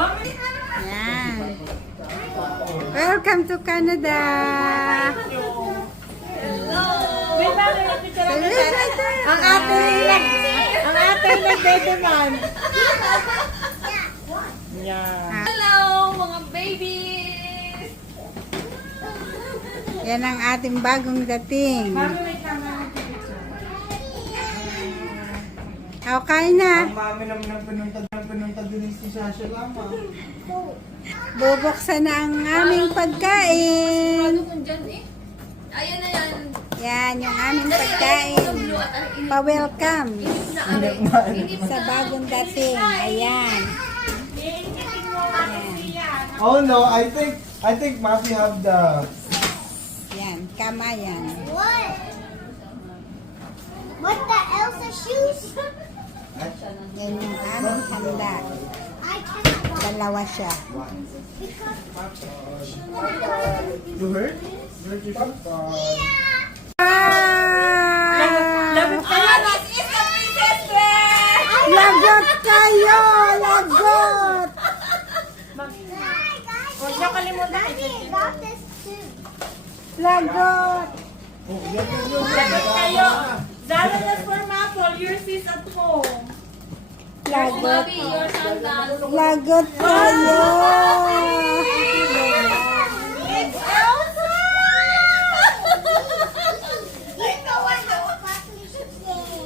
Yan. Welcome to Canada. Ang ate nagdedeman. Yeah. Hello, mga babies! Yan ang ating bagong dating. Okay na. Ang mami naman ang pinunta din si Sasha Lama. Bubuksan na ang aming pagkain. Ano kung dyan eh? Ayan na yan. Yan, yung aming pagkain. Pa-welcome sa bagong dating. Ayan. Oh no, I think Mami have the... Yan, kamayan. What the Elsa shoes? Yan yung aming handa. I cannot Dalawa siya. You heard? Where'd you come from? This is the princess dress! Lagot kayo! Lagot! Huwag niyo kalimutan. Mommy got this too. Lagot! Kayo. Zara, that's for Maple. Yours is at home. Lagot! Bobby, your sandals. Lagot kayo! It's Elsa!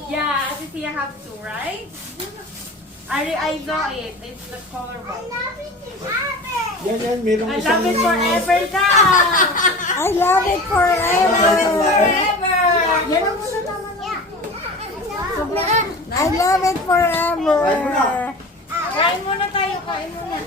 Yeah, Cecilia have two, right? I know it. It's the color one. Yan, meron I isang... love it forever daw. I love it forever! Forever. I love it forever! Kain muna tayo. Kain muna.